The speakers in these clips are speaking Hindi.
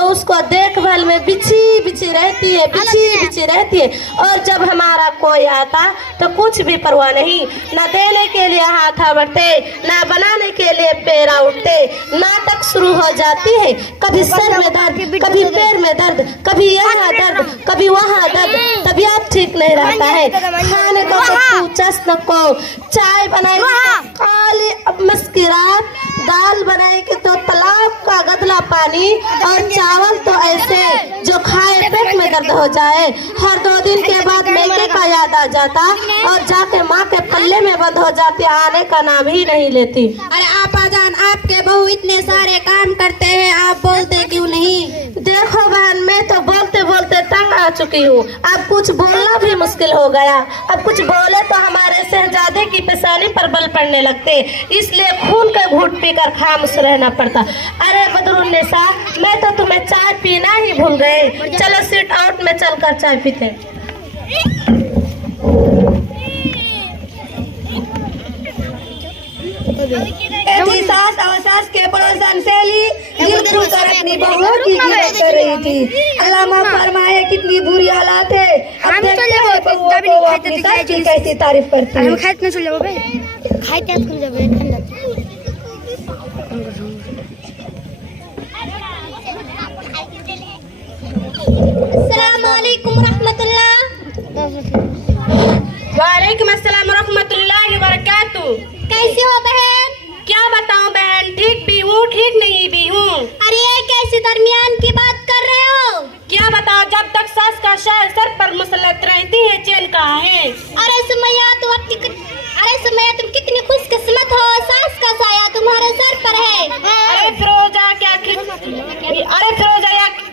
तो उसको देखभाल में बिछी बिछी रहती है। और जब हमारा कोई आता तो कुछ भी परवाह नहीं, ना देने के लिए हाथ बढ़ते, ना बनाने के लिए पैर उठते। नाटक शुरू हो जाती है, कभी सर में दर्द, कभी पैर में दर्द, कभी यहाँ दर्द, कभी वहाँ दर्द। तबीयत ठीक नहीं रहता है। खाने को चस्न को चाय बनाएगी काली मुस्कुराहट, दाल बनाएगी तो तालाब का गदला पानी, और चावल तो ऐसे जो खाए पेट में दर्द हो जाए। हर 2 दिन के बाद मैके का याद आ जाता और जाके माँ के पल्ले में बंद हो जाती, आने का नाम ही नहीं लेती। अरे आपा जान, आपके बहू इतने सारे काम करते हैं, आप बोलते क्यों नहीं? देखो बहन, मैं तो बोलते बोलते तंग आ चुकी हूँ। अब कुछ बोलना भी मुश्किल हो गया। अब कुछ बोले तो हमारे शहजादे की पेशानी पर बल पड़ने लगते, इसलिए खून के घूंट पीकर खामोश रहना पड़ता। अरे बदरुन्निसा, मैं तो तुम्हें चाय पीना ही भूल गए। चलो सिट आउट में चलकर चाय पीते। सास और सास के पड़ोसन सहेली दिल खुलकर अपनी बहू की इज्जत कर रही थी। अल्लाह माफ फरमाए, कितनी बुरी हालात है। अब देखते हैं बहुओं को अपनी सास की कैसी तारीफ करती है। अस्सलामुअलैकुम रहमतुल्लाह। वालेकुम अस्सलाम रहमतुल्लाहि व बरकातुहू। कैसी हो बहन? क्या बताऊं बहन, ठीक भी हूँ ठीक नहीं भी हूँ। अरे ये कैसी दरमियान की बात कर रहे हो? क्या बताओ, जब तक सास का सर पर मुसल्लत रहती है चैन कहाँ है। अरे सुमैया तुम कितनी खुशकिस्मत हो, सास का साया तुम्हारे सर पर है। अरे फिरोजा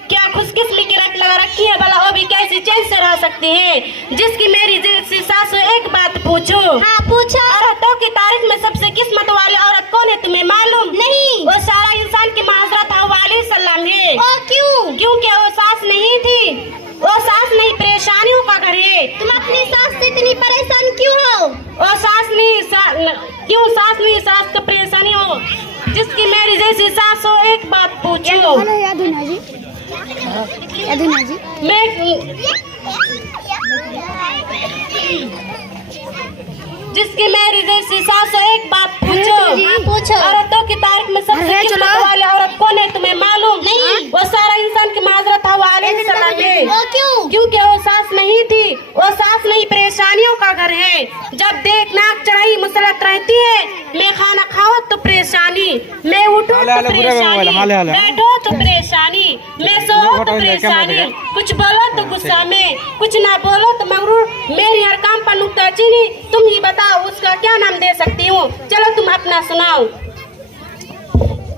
क्या खुशकिस्मती की रट लगा रखी है भला, वो भी कैसी चैन से रह सकती है। जिसकी मेरी जैसी सास हो, एक बात पूछो। हाँ पूछो। औरतों की तारीख में सबसे किस्मत वाली औरत कौन है, तुम्हें मालूम? नहीं। वो सारा इंसान की हज़रत हव्वा अलैहिस्सलाम है। क्यों? क्योंकि वो सास नहीं थी, वो सास नहीं परेशानियों का घर है। तुम अपनी सास से इतनी परेशान क्यों हो? वो सास तो परेशानी हो। जिसकी मेरी जैसी सास हो, एक बात पूछो। मैं जिसकी मेरी जैसी सास हो, एक बात पूछो। औरतों की तारीख में सबसे किस्मत वाली औरत कौन है, तुम्हें मालूम? नहीं। वो सारा इंसान की हज़रत हव्वा अलैहिस्सलाम है। क्यों? क्योंकि वो सास नहीं थी, वो सास नहीं परेशानियों का घर है। जब देख नाक चढ़ाई मुसलत रहती है, मैं खाना खाओ तो परेशानी, मैं उठूं तो परेशानी, बैठो तो परेशानी, मैं सोओ तो परेशानी, कुछ बोलो तो गुस्सा में, कुछ ना बोलो तो मगरूर। मेरी हर काम पर नुक्ताचीनी। तुम ही बताओ उसका क्या नाम दे सकती हूँ? चलो तुम अपना सुनाओ।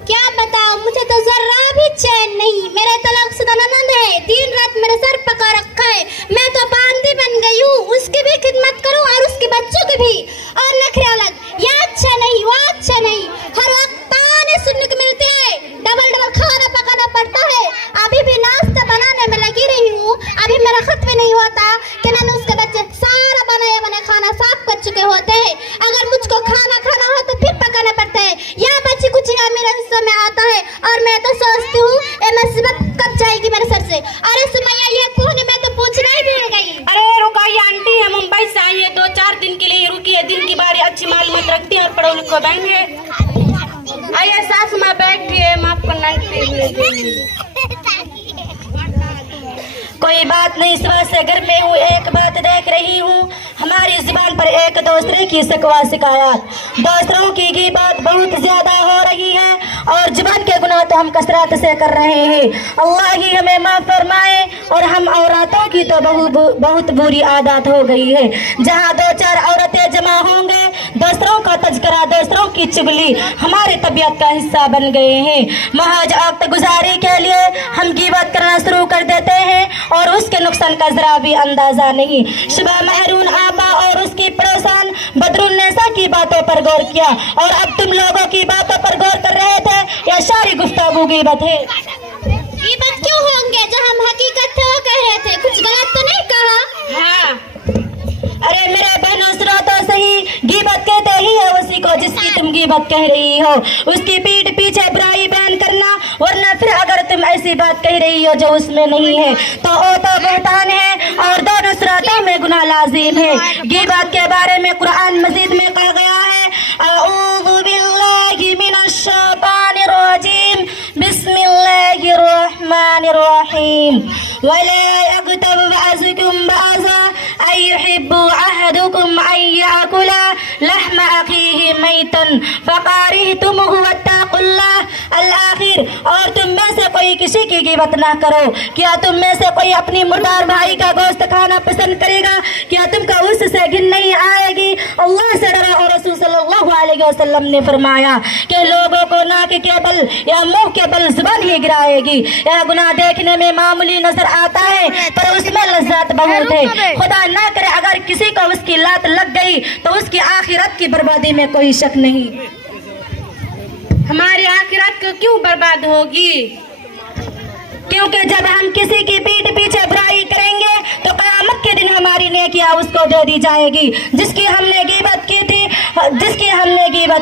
क्या बताओ, मुझे तो जरा भी चैन नहीं। मेरे तलाकशुदा ननद है, दिन रात मेरे सर पका रखा है। मैं तो बांदी बन गई हूँ, उसकी भी खिदमत करूँ और उसके बच्चों की भी। और नखरे अलग, ये अच्छा नहीं वो अच्छा नहीं, हर वक्त ताने सुनने को मिलते हैं। डबल खाना पकाना पड़ता है। अभी भी नाश्ता बनाने में लगी रही हूँ, अभी मेरा खत भी नहीं होता कि मैंने उसके बच्चे सारा बनाया बना खाना साफ कर चुके होते हैं। अगर मुझको खाना खाना हो तो फिर पकाना पड़ता है। यह बच्ची कुछ मेरा हिस्सा में आता है और मैं तो सोचती हूँ ये मुसीबत कब जाएगी मेरे सर से। अरे सुमैया, ये कौन है? मैं तो पूछना ही भूल गई। अरे रुका, ये आंटी है, मुंबई से आई है, 2-4 दिन के लिए रुकी है। दिन की बारी अच्छी मालूमात रखती है और पढ़ो लिखो बहन है। आइए सास माँ बैठी है, माफ करना। कोई बात नहीं, सुबह से घर में हूँ, एक बात देख रही हूँ, हमारी जुबान पर एक दूसरे की शिकवा शिकायत, दूसरों की ग़ीबत बहुत ज्यादा हो रही है और जुबान के गुनाह तो हम कसरत से कर रहे हैं। अल्लाह ही हमें माफ फरमाए। और हम औरतों की तो बहुत बुरी आदत हो गई है, जहाँ 2-4 औरतें जमा होंगे, दूसरों का तज़किरा, दूसरों की चुगली हमारे तबीयत का हिस्सा बन गए हैं। महज वक्त गुजारी के लिए हम ग़ीबत करना शुरू कर देते हैं और उसके नुकसान का जरा भी अंदाजा नहीं। सुबह महरून आपा और उसकी पड़ोसन बदरुन्निसा की बातों पर गौर किया और अब तुम लोगों की बातों पर गौर कर रहे थे। यह सारी गुफ्तागू ग़ीबत है। ग़ीबत क्यों होंगे, जो हम हकीकत थे वो कह रहे थे, कुछ गलत तो नहीं कहा? हाँ, अरे मेरे बहनों सुनो तो सही, ग़ीबत कहते ही है उसी को जिसकी तुम ग़ीबत कह रही हो। उसकी पीठ पीछे बुराई बयान करना वरना फिर अगर तुम ऐसी बात कह रही हो जो उसमें नहीं है तो वो तो बहतान है और दोनों सूरतों में गुनाह लाजिम है। गीबत के बारे में कुरान मजीद में कहा गया है, अऊज़ु बिल्लाहि मिनश शैतानिर रजीम, बिस्मिल्लाहिर रहमानिर रहीम, वला यग़्तब बअज़ुकुम बअज़ा अययुहिब्बु अहदुकुम अन याकुला लहम अखीहि मैतन फकरिहतुमुहु वत्तक़ुल्लाह अल-आखिर। और तुम में से कोई किसी की गिबत ना करो। क्या तुम में से कोई अपनी मुर्दार भाई का गोश्त खाना पसंद करेगा? क्या तुमको उससे घिन नहीं आएगी? अल्लाह से डरो और रसूल सल्लल्लाहु अलैहि वसल्लम ने फरमाया कि लोगों को नाक के बल या मुंह के बल जुबान ही गिराएगी। यह गुनाह देखने में मामूली नजर आता है पर उसमें लज्जत बहुत है। खुदा ना करे अगर किसी को उसकी लात लग गई तो उसकी आखिरत की बर्बादी में कोई शक नहीं। हमारी आखिरत को क्यों बर्बाद होगी? क्योंकि जब हम किसी की पीठ पीछे बुराई करेंगे तो क़यामत के दिन हमारी नेकियां उसको दे दी जाएगी जिसकी हमने गिबत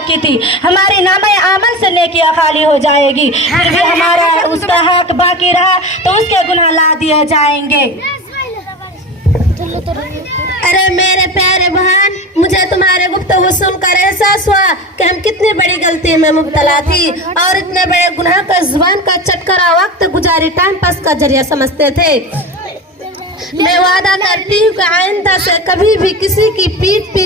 की थी। हमारी नामे आमल से नेकियां खाली हो जाएगी। फिर भी हमारा उसका हक बाकी रहा तो उसके गुनाह ला दिए जाएंगे। अरे मेरे प्यारे बहन, मुझे तुम्हारे गुफ्तगू सुनकर एहसास हुआ कि हम कितनी बड़ी गलती में मुब्तला थी और इतने बड़े गुनाह का जुबान का चटकरा वक्त गुजारी टाइम पास का जरिया समझते थे। मैं वादा करती हूँ कि आइंदा से कभी भी किसी की पीठ पीछे